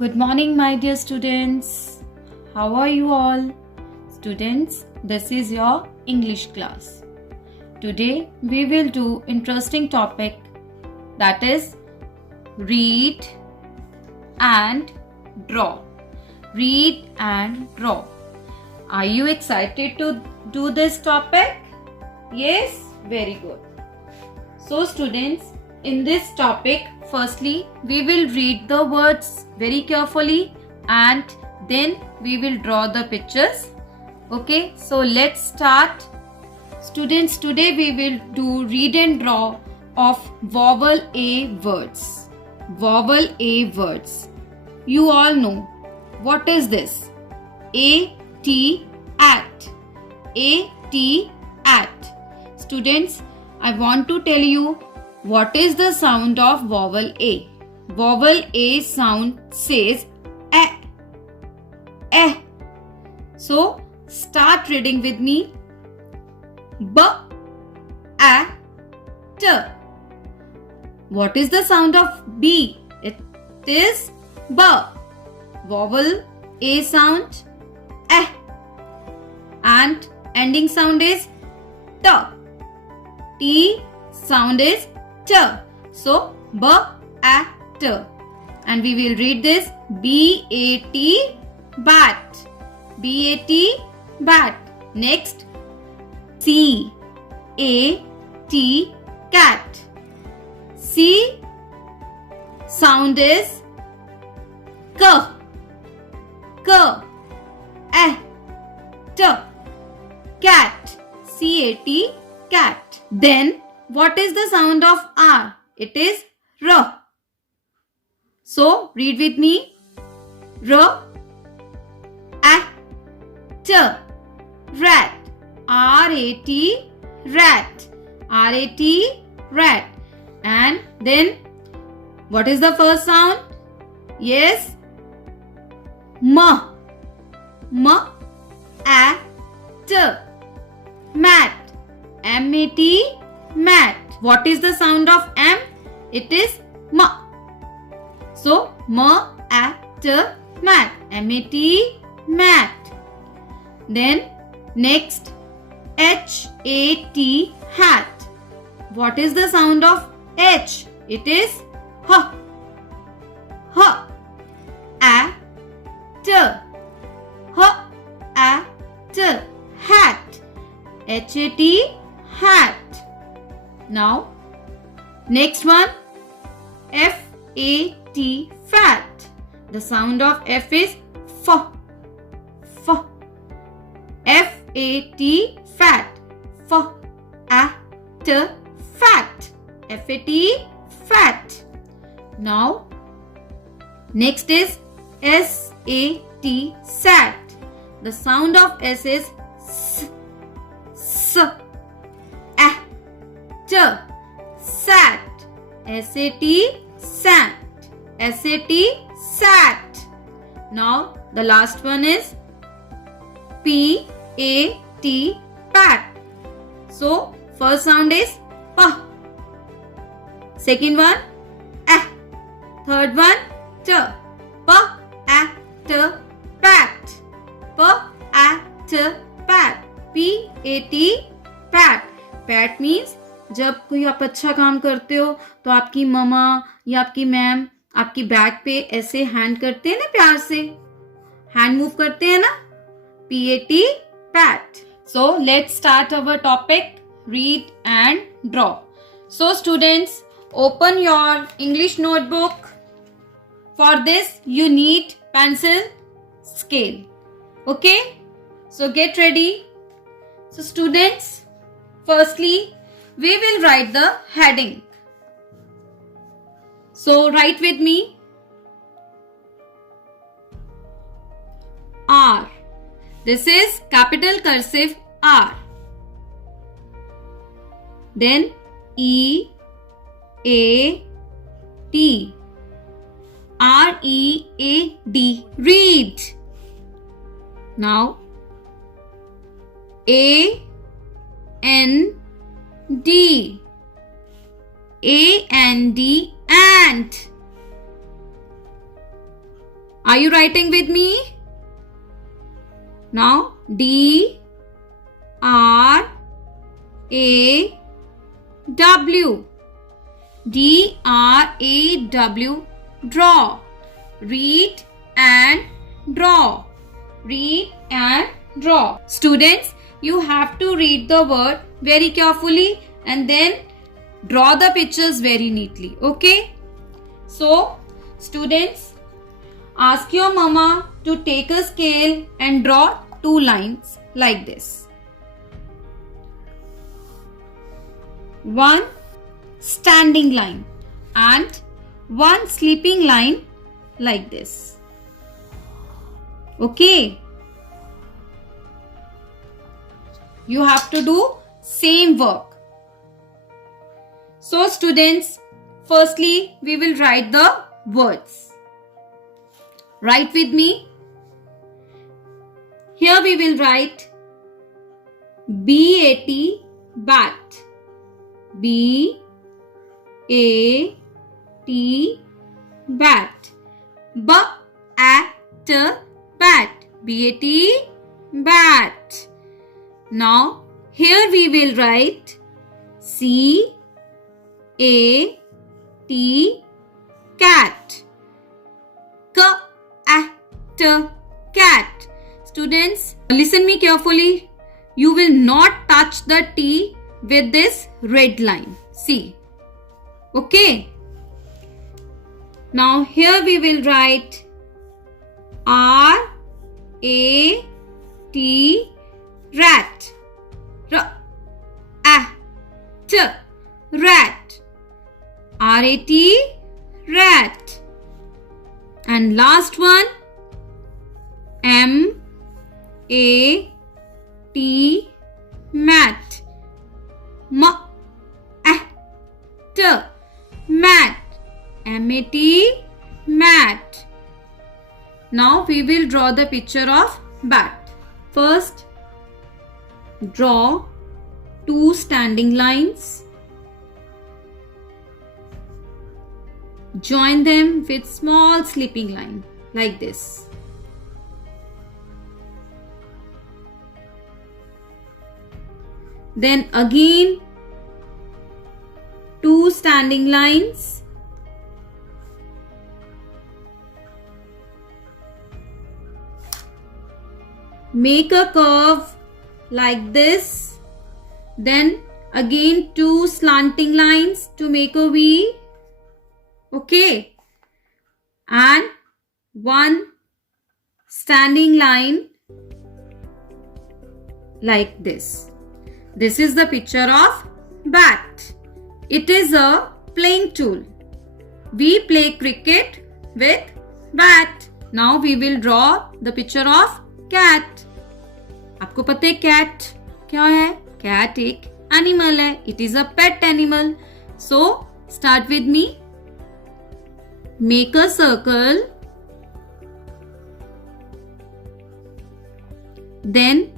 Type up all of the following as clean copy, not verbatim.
Good morning, my dear students. How are you all? Students, this is your English class. Today we will do interesting topic, that is read and draw. Read and draw. Are you excited to do this topic? Yes, very good. So students, in this topic, firstly we will read the words very carefully and then we will draw the pictures. Okay, so let's start. Students, today we will do read and draw of vowel A words. Vowel A words. You all know what is this? A-T, at. A-T, at. Students, I want to tell you what is the sound of vowel A. Vowel A sound says eh. Eh. So start reading with me. B, a, t. What is the sound of B? It is B. Vowel A sound eh. And ending sound is t. T sound is t. So B, a, t. And we will read this B-A-T, bat. B-A-T, bat. Next, C-A-T, cat. C sound is K. K. Eh. T. Cat. C-A-T, cat. Then, what is the sound of R? It is R. So, read with me. R, A, T, rat. R-A-T, rat. R-A-T, rat. And then, what is the first sound? Yes, M. M, A, T, mat. M-A-T, mat. What is the sound of M? It is M. So, M-A-T, mat. M-A-T, mat. Then, next, H-A-T, hat. What is the sound of H? It is H. H. A. T. H. A. T. Hat. H-A-T, hat. Now, next one, F-A-T, fat. The sound of F is F. F. F-A-T, fat. F-A-T, fat. F-A-T, fat. Now, next is S-A-T, sat. The sound of S is S. S. A. T. Sat. S-A-T, sat. S-A-T, sat. Now, the last one is P-A-T, pat. So, first sound is P. Second one, A. Third one, T. P-A-T, pat. P-A-T, pat. P-A-T, pat. Pat means जब कोई आप अच्छा काम करते हो तो आपकी mama या आपकी मैम आपकी बैक पे ऐसे हैंड करते हैं ना, प्यार से हैंड मूव करते हैं ना. P-A-T, pat. So let's start our topic, read and draw. So students, open your English notebook. For this you need pencil, scale. Okay? So get ready. So students, firstly we will write the heading. So write with me. R. This is capital cursive R. Then E, A, T. R-E-A-D. Read. Now A, N, D. A-N-D, ant. Are you writing with me? Now D R A W. D R A W. Draw. Read and draw. Read and draw. Students, you have to read the word very carefully and then draw the pictures very neatly. Okay? So, students, ask your mama to take a scale and draw 2 lines like this. One standing line and one sleeping line like this. Okay. You have to do same work. So students, firstly we will write the words. Write with me. Here we will write BAT, bat. B-A-T, bat. B-A-T, bat. B-A-T, bat. Now, here we will write C-A-T, cat. K-A-T, cat. Students, listen me carefully. You will not touch the T with this red line. See. Okay. Now here we will write R-A-T, rat. R-A-T, rat. R-A-T, rat. And last one, M-A-T, mat. M-A-T, mat. M-A-T, mat. Now we will draw the picture of bat. First, draw 2 standing lines. Join them with small sleeping line like this. Then again 2 standing lines. Make a curve like this. Then again 2 slanting lines to make a V. Okay. And 1 standing line like this. This is the picture of bat. It is a playing tool. We play cricket with bat. Now we will draw the picture of cat. आपको पता है cat क्या है? Cat एक animal है. It is a pet animal. So start with me. Make a circle. Then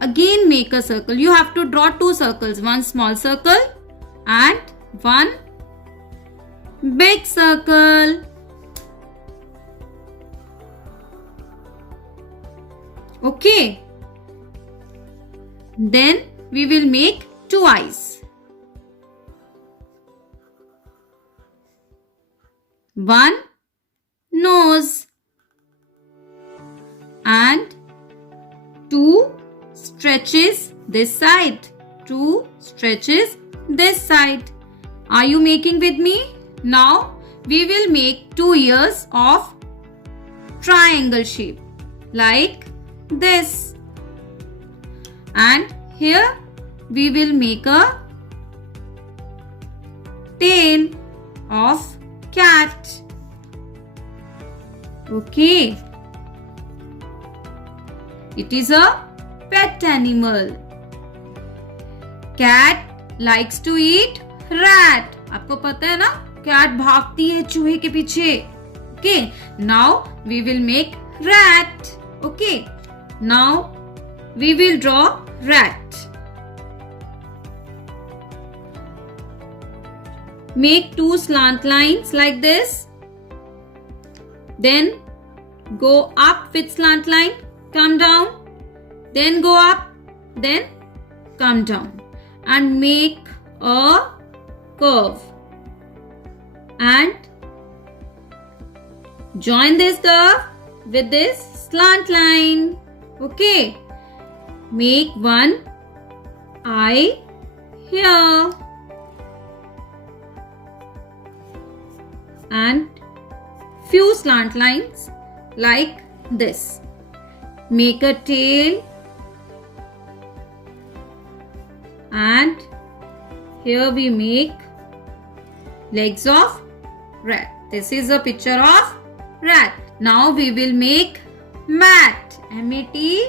again make a circle. You have to draw 2 circles. One small circle and one big circle. Okay. Then we will make 2 eyes. One nose and 2 stretches this side. 2 stretches this side. Are you making with me? Now we will make 2 ears of triangle shape like this. And here we will make a tail of cat. Okay. It is a pet animal. Cat likes to eat rat. आपको पता है ना? Cat भागती है चूहे के पीछे. Okay. Now we will make rat. Okay. Now we will draw rat. Make 2 slant lines like this. Then Go up with slant line, come down, then go up, then come down, and make a curve and join this curve with this slant line. Okay, make one eye here and few slant lines like this. Make a tail and here we make legs of rat. This is a picture of rat. Now we will make mat. M-A-T,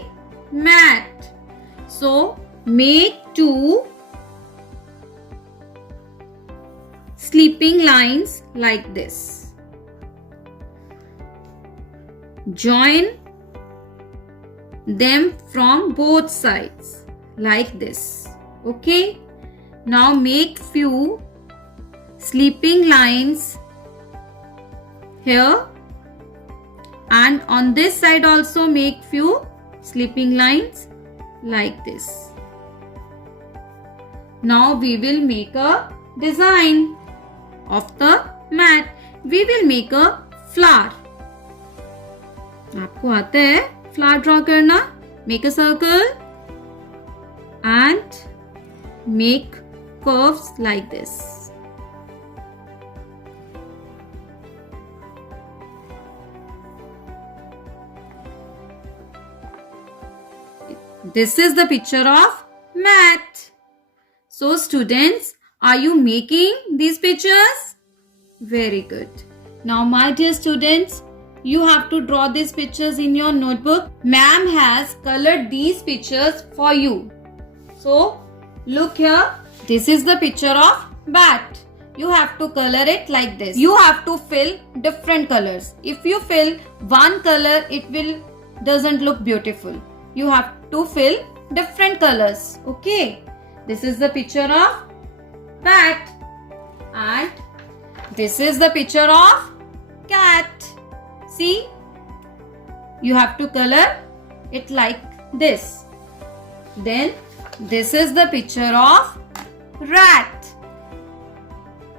mat. So make two sleeping lines like this. Join them from both sides like this. Okay. Now make few sleeping lines here, and on this side also make few sleeping lines like this. Now we will make a design of the mat. We will make a flower. आपको आता है flower draw करना? Make a circle and make curves like this. This is the picture of mat. So students, are you making these pictures? Very good. Now my dear students, you have to draw these pictures in your notebook. Ma'am has colored these pictures for you. So look here. This is the picture of bat. You have to color it like this. You have to fill different colors. If you fill one color, it doesn't look beautiful. You have to fill different colors. Okay. This is the picture of bat. And this is the picture of cat. See? You have to color it like this. Then this is the picture of rat.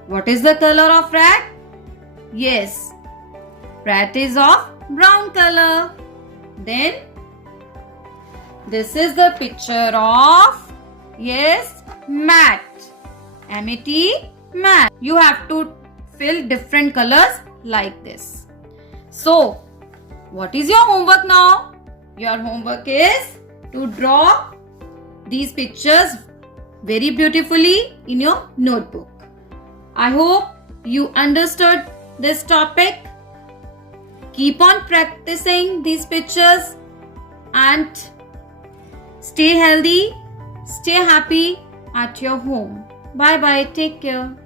What is the color of rat? Yes, rat is of brown color. Then this is the picture of, yes, mat. M-A-T, mat. You have to fill different colors like this. So, what is your homework now? Your homework is to draw these pictures very beautifully in your notebook. I hope you understood this topic. Keep on practicing these pictures and stay healthy, stay happy at your home. Bye bye. Take care.